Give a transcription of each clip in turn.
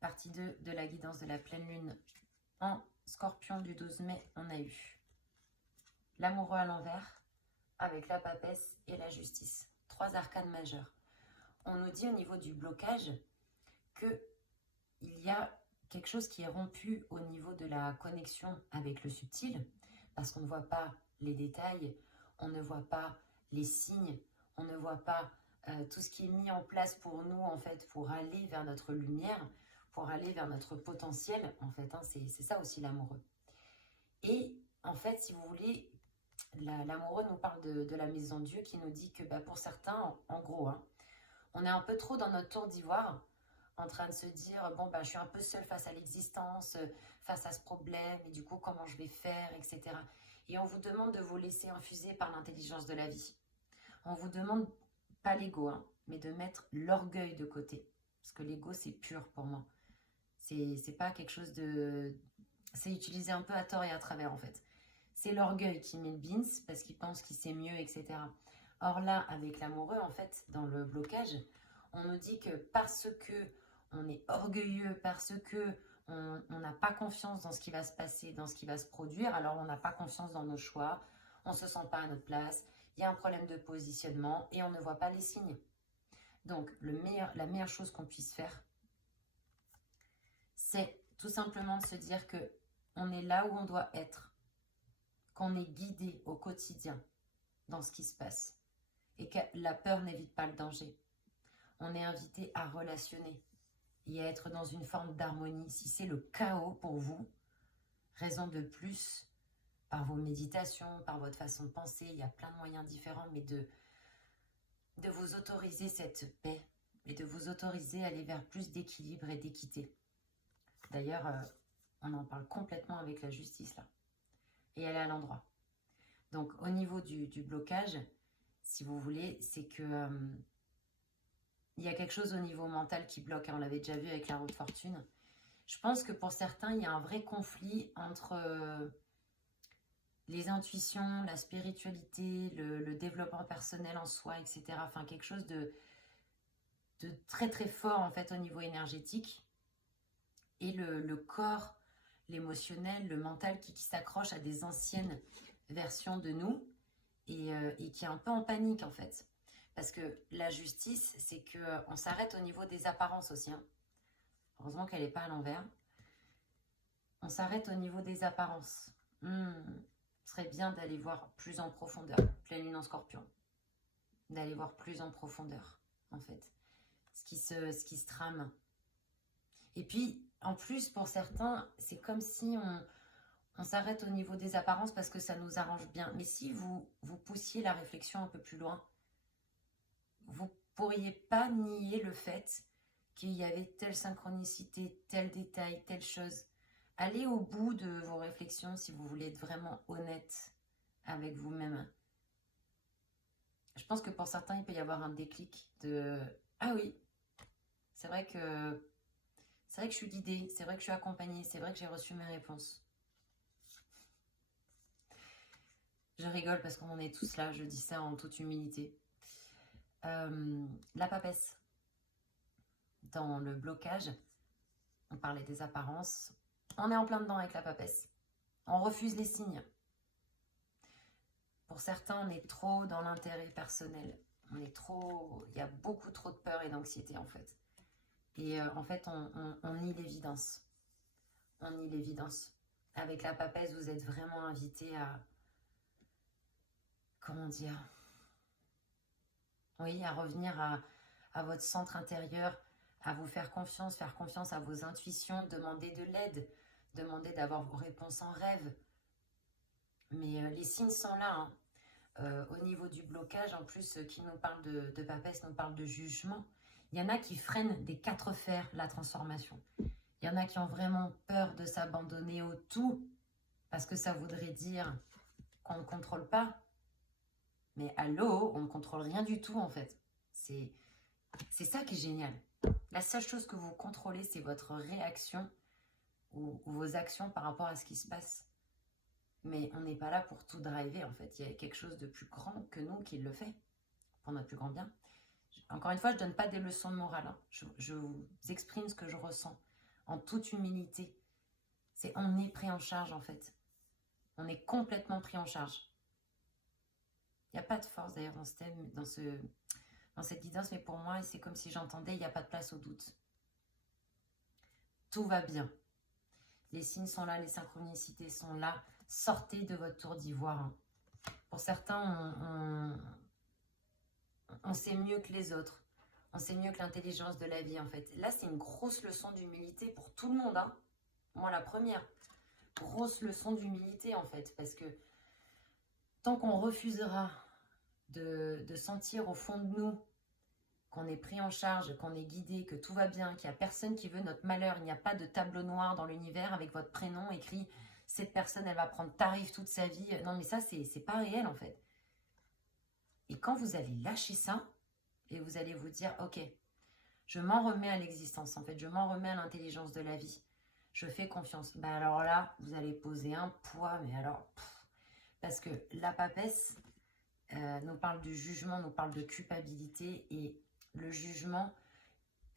Partie 2 de la guidance de la pleine lune en Scorpion du 12 mai, on a eu l'amoureux à l'envers avec la papesse et la justice. 3 arcanes majeures. On nous dit au niveau du blocage qu'il y a quelque chose qui est rompu au niveau de la connexion avec le subtil, parce qu'on ne voit pas les détails, on ne voit pas les signes, on ne voit pas tout ce qui est mis en place pour nous, en fait, pour aller vers notre lumière, pour aller vers notre potentiel, en fait, hein, c'est ça aussi l'amoureux. Et en fait, si vous voulez, l'amoureux nous parle de la maison de Dieu qui nous dit que pour certains, en gros, hein, on est un peu trop dans notre tour d'ivoire, en train de se dire, bon, je suis un peu seule face à l'existence, face à ce problème, et du coup, comment je vais faire, etc. Et on vous demande de vous laisser infuser par l'intelligence de la vie. On vous demande, pas l'ego, hein, mais de mettre l'orgueil de côté. Parce que l'ego, c'est pur pour moi. C'est pas quelque chose de... C'est utilisé un peu à tort et à travers, en fait. C'est l'orgueil qui met le bins, parce qu'il pense qu'il sait mieux, etc. Or là, avec l'amoureux, en fait, dans le blocage, on nous dit que parce que on est orgueilleux, parce que on n'a pas confiance dans ce qui va se passer, dans ce qui va se produire, alors on n'a pas confiance dans nos choix, on ne se sent pas à notre place, il y a un problème de positionnement et on ne voit pas les signes. Donc, la meilleure chose qu'on puisse faire, c'est tout simplement de se dire que on est là où on doit être, qu'on est guidé au quotidien dans ce qui se passe et que la peur n'évite pas le danger. On est invité à relationner et à être dans une forme d'harmonie. Si c'est le chaos pour vous, raison de plus, par vos méditations, par votre façon de penser, il y a plein de moyens différents, mais de vous autoriser cette paix et de vous autoriser à aller vers plus d'équilibre et d'équité. D'ailleurs, on en parle complètement avec la justice là. Et elle est à l'endroit. Donc au niveau du blocage, si vous voulez, c'est que il y a quelque chose au niveau mental qui bloque. On l'avait déjà vu avec la roue de fortune. Je pense que pour certains, il y a un vrai conflit entre les intuitions, la spiritualité, le développement personnel en soi, etc. Enfin, quelque chose de très très fort en fait au niveau énergétique. Et le corps, l'émotionnel, le mental qui s'accroche à des anciennes versions de nous et qui est un peu en panique en fait. Parce que la justice, c'est qu'on s'arrête au niveau des apparences aussi. Hein. Heureusement qu'elle n'est pas à l'envers. On s'arrête au niveau des apparences. Ce serait bien d'aller voir plus en profondeur. Pleine lune en Scorpion. D'aller voir plus en profondeur, en fait. Ce qui se trame. Et puis, en plus, pour certains, c'est comme si on s'arrête au niveau des apparences parce que ça nous arrange bien. Mais si vous poussiez la réflexion un peu plus loin, vous ne pourriez pas nier le fait qu'il y avait telle synchronicité, tel détail, telle chose. Allez au bout de vos réflexions si vous voulez être vraiment honnête avec vous-même. Je pense que pour certains, il peut y avoir un déclic de « Ah oui, c'est vrai que je suis guidée, c'est vrai que je suis accompagnée, c'est vrai que j'ai reçu mes réponses. » Je rigole parce qu'on en est tous là, je dis ça en toute humilité. La papesse. Dans le blocage, on parlait des apparences, on est en plein dedans avec la papesse. On refuse les signes. Pour certains, on est trop dans l'intérêt personnel. Il y a beaucoup trop de peur et d'anxiété en fait. Et en fait, on nie l'évidence. On nie l'évidence. Avec la papesse, vous êtes vraiment invité à... Comment dire? Oui, à revenir à votre centre intérieur, à vous faire confiance à vos intuitions, demander de l'aide, demander d'avoir vos réponses en rêve. Mais les signes sont là. Hein. Au niveau du blocage, en plus, qui nous parle de papesse, nous parle de jugement. Il y en a qui freinent des 4 fers la transformation. Il y en a qui ont vraiment peur de s'abandonner au tout, parce que ça voudrait dire qu'on ne contrôle pas. Mais allô, on ne contrôle rien du tout, en fait. C'est ça qui est génial. La seule chose que vous contrôlez, c'est votre réaction ou vos actions par rapport à ce qui se passe. Mais on n'est pas là pour tout driver, en fait. Il y a quelque chose de plus grand que nous qui le fait, pour notre plus grand bien. Encore une fois, je ne donne pas des leçons de morale. Hein. Je vous exprime ce que je ressens. en toute humilité. On est pris en charge en fait. On est complètement pris en charge. Il n'y a pas de force d'ailleurs dans ce thème, dans cette guidance, mais pour moi, c'est comme si j'entendais, il n'y a pas de place au doute. Tout va bien. Les signes sont là, les synchronicités sont là. Sortez de votre tour d'ivoire. Pour certains, on sait mieux que les autres. On sait mieux que l'intelligence de la vie, en fait. Là, c'est une grosse leçon d'humilité pour tout le monde. Hein. Moi, la première. Grosse leçon d'humilité, en fait. Parce que tant qu'on refusera de sentir au fond de nous qu'on est pris en charge, qu'on est guidé, que tout va bien, qu'il n'y a personne qui veut notre malheur, il n'y a pas de tableau noir dans l'univers avec votre prénom écrit « Cette personne, elle va prendre tarif toute sa vie ». Non, mais ça, c'est pas réel, en fait. Et quand vous allez lâcher ça, et vous allez vous dire « Ok, je m'en remets à l'existence, en fait. Je m'en remets à l'intelligence de la vie. Je fais confiance. » Ben alors là, vous allez poser un poids, mais alors... parce que la papesse nous parle du jugement, nous parle de culpabilité, et le jugement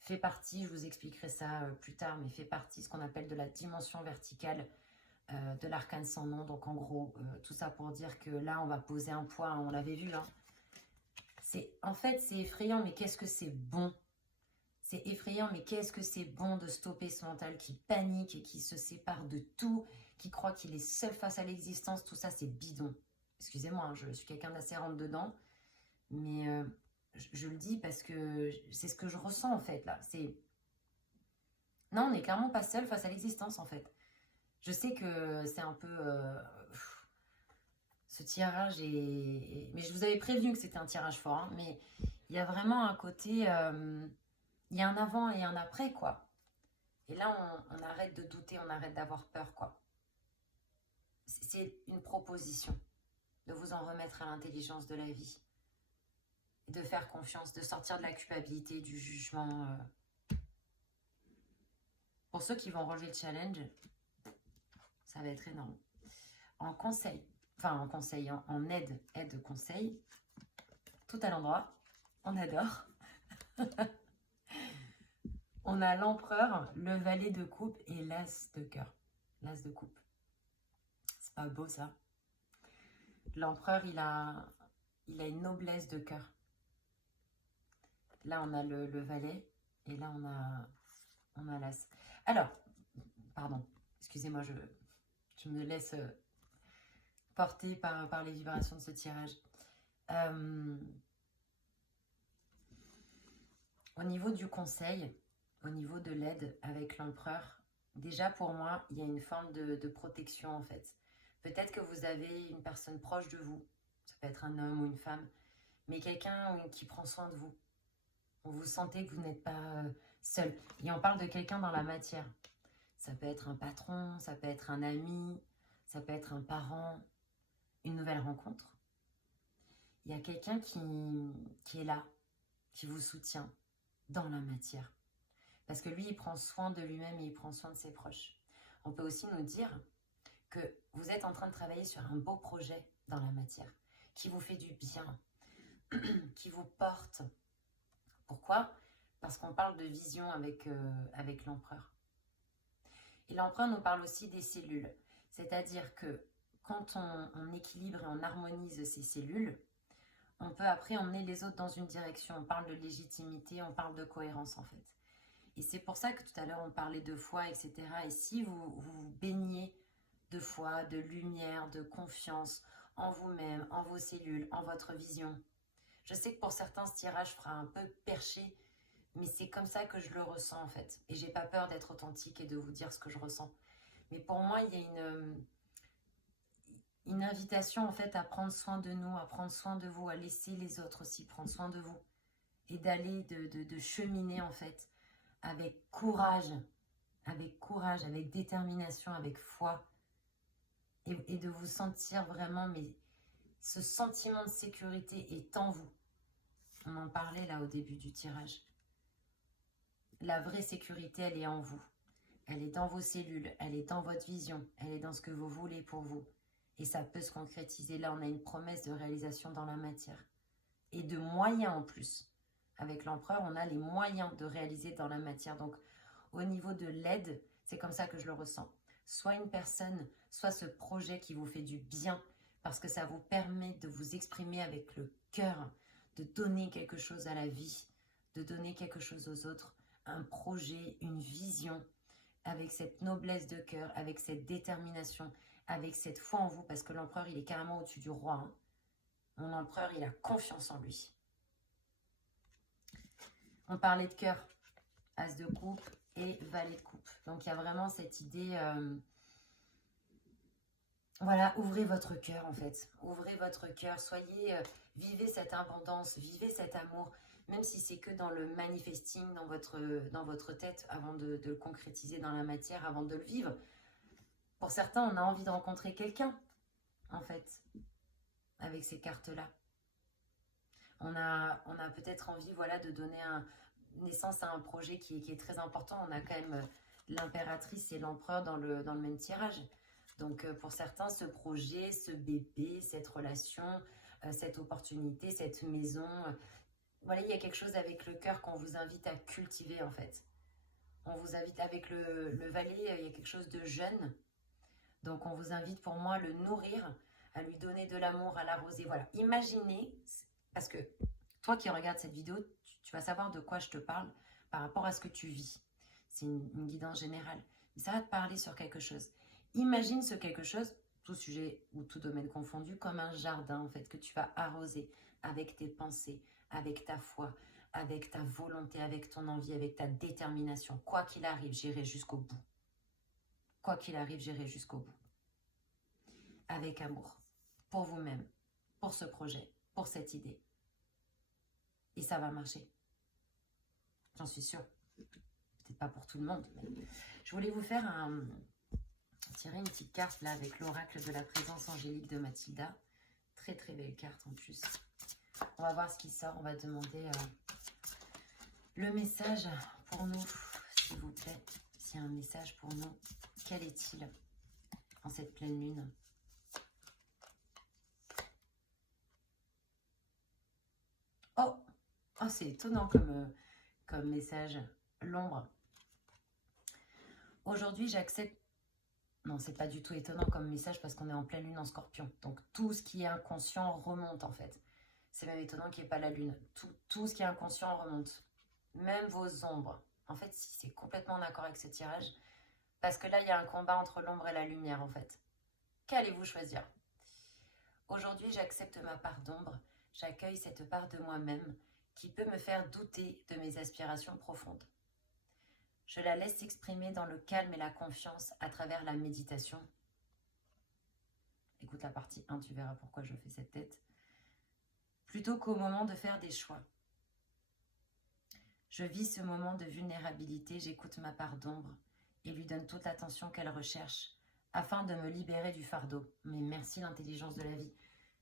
fait partie, je vous expliquerai ça plus tard, mais fait partie de ce qu'on appelle de la dimension verticale de l'arcane sans nom. Donc en gros, tout ça pour dire que là, on va poser un poids, hein, on l'avait vu. Hein. En fait, c'est effrayant, mais qu'est-ce que c'est bon. C'est effrayant, mais qu'est-ce que c'est bon de stopper ce mental qui panique et qui se sépare de tout, qui croit qu'il est seul face à l'existence. Tout ça, c'est bidon. Excusez-moi, hein, je suis quelqu'un d'assez rentre-dedans, mais je le dis parce que c'est ce que je ressens en fait là. Non, on n'est clairement pas seul face à l'existence en fait. Je sais que c'est un peu... ce tirage est... Mais je vous avais prévenu que c'était un tirage fort, hein, mais il y a vraiment un côté... il y a un avant et un après, quoi. Et là, on arrête de douter, on arrête d'avoir peur, quoi. C'est une proposition de vous en remettre à l'intelligence de la vie. Et de faire confiance, de sortir de la culpabilité, du jugement. Pour ceux qui vont relever le challenge, ça va être énorme. En conseil, en aide conseil, tout à l'endroit, on adore. On a l'empereur, le valet de coupe et l'as de cœur. L'as de coupe. C'est pas beau ça. L'empereur, il a une noblesse de cœur. Là, on a le valet et là, on a l'as. Alors, pardon, excusez-moi, je me laisse porter par les vibrations de ce tirage. Au niveau du conseil, au niveau de l'aide avec l'empereur, déjà pour moi, il y a une forme de protection en fait. Peut-être que vous avez une personne proche de vous, ça peut être un homme ou une femme, mais quelqu'un qui prend soin de vous. Vous sentez que vous n'êtes pas seul. Et on parle de quelqu'un dans la matière. Ça peut être un patron, ça peut être un ami, ça peut être un parent, une nouvelle rencontre. Il y a quelqu'un qui est là, qui vous soutient dans la matière. Parce que lui, il prend soin de lui-même et il prend soin de ses proches. On peut aussi nous dire que vous êtes en train de travailler sur un beau projet dans la matière, qui vous fait du bien, qui vous porte. Pourquoi ? Parce qu'on parle de vision avec l'empereur. Et l'empereur nous parle aussi des cellules. C'est-à-dire que quand on équilibre et on harmonise ces cellules, on peut après emmener les autres dans une direction. On parle de légitimité, on parle de cohérence en fait. Et c'est pour ça que tout à l'heure on parlait de foi, etc. Et si vous baignez de foi, de lumière, de confiance en vous-même, en vos cellules, en votre vision. Je sais que pour certains ce tirage fera un peu perché, mais c'est comme ça que je le ressens en fait. Et j'ai pas peur d'être authentique et de vous dire ce que je ressens. Mais pour moi, il y a une invitation en fait à prendre soin de nous, à prendre soin de vous, à laisser les autres aussi prendre soin de vous. Et d'aller, de cheminer en fait avec courage, avec détermination, avec foi. Et de vous sentir vraiment, mais ce sentiment de sécurité est en vous. On en parlait là au début du tirage. La vraie sécurité, elle est en vous. Elle est dans vos cellules, elle est dans votre vision, elle est dans ce que vous voulez pour vous. Et ça peut se concrétiser. Là, on a une promesse de réalisation dans la matière. Et de moyens en plus. Avec l'empereur, on a les moyens de réaliser dans la matière. Donc, Au niveau de l'aide, c'est comme ça que je le ressens. Soit une personne, soit ce projet qui vous fait du bien, parce que ça vous permet de vous exprimer avec le cœur, de donner quelque chose à la vie, de donner quelque chose aux autres, un projet, une vision, avec cette noblesse de cœur, avec cette détermination, avec cette foi en vous, parce que l'empereur, il est carrément au-dessus du roi. Hein. Mon empereur, il a confiance en lui. On parlait de cœur, as de coupe et valet de coupe. Donc, il y a vraiment cette idée... voilà, ouvrez votre cœur en fait. Ouvrez votre cœur, soyez... vivez cette abondance, vivez cet amour, même si c'est que dans le manifesting, dans votre tête, avant de le concrétiser dans la matière, avant de le vivre. Pour certains, on a envie de rencontrer quelqu'un, en fait, avec ces cartes-là. On a peut-être envie, voilà, de donner naissance à un projet qui est très important. On a quand même l'impératrice et l'empereur dans le même tirage. Donc, pour certains, ce projet, ce bébé, cette relation, cette opportunité, cette maison... voilà, il y a quelque chose avec le cœur qu'on vous invite à cultiver, en fait. On vous invite avec le valet, il y a quelque chose de jeune. Donc, on vous invite, pour moi, à le nourrir, à lui donner de l'amour, à l'arroser. Voilà, imaginez, parce que toi qui regardes cette vidéo, tu vas savoir de quoi je te parle par rapport à ce que tu vis. C'est une guidance générale. Mais ça va te parler sur quelque chose. Imagine ce quelque chose, tout sujet ou tout domaine confondu, comme un jardin, en fait, que tu vas arroser avec tes pensées, avec ta foi, avec ta volonté, avec ton envie, avec ta détermination. Quoi qu'il arrive, j'irai jusqu'au bout. Quoi qu'il arrive, j'irai jusqu'au bout. Avec amour, pour vous-même, pour ce projet, pour cette idée. Et ça va marcher. J'en suis sûre. Peut-être pas pour tout le monde, mais je voulais vous faire tirer une petite carte là avec l'oracle de la présence angélique de Mathilda. Très très belle carte en plus. On va voir ce qui sort. On va demander le message pour nous, s'il vous plaît. S'il y a un message pour nous, quel est-il en cette pleine lune? Oh, oh c'est étonnant comme message. L'ombre. Aujourd'hui, j'accepte... Non, c'est pas du tout étonnant comme message parce qu'on est en pleine lune en scorpion. Donc, tout ce qui est inconscient remonte en fait. C'est même étonnant qu'il n'y ait pas la lune. Tout ce qui est inconscient remonte. Même vos ombres. En fait, si, c'est complètement en accord avec ce tirage. Parce que là, il y a un combat entre l'ombre et la lumière en fait. Qu'allez-vous choisir? Aujourd'hui, j'accepte ma part d'ombre. J'accueille cette part de moi-même qui peut me faire douter de mes aspirations profondes. Je la laisse s'exprimer dans le calme et la confiance à travers la méditation. Écoute la partie 1, tu verras pourquoi je fais cette tête. Plutôt qu'au moment de faire des choix. Je vis ce moment de vulnérabilité, j'écoute ma part d'ombre et lui donne toute l'attention qu'elle recherche afin de me libérer du fardeau. Mais merci l'intelligence de la vie.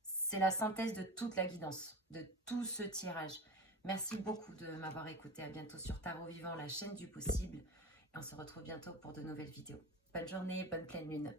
C'est la synthèse de toute la guidance, de tout ce tirage. Merci beaucoup de m'avoir écouté. À bientôt sur Tarot Vivant, la chaîne du possible. Et on se retrouve bientôt pour de nouvelles vidéos. Bonne journée, bonne pleine lune.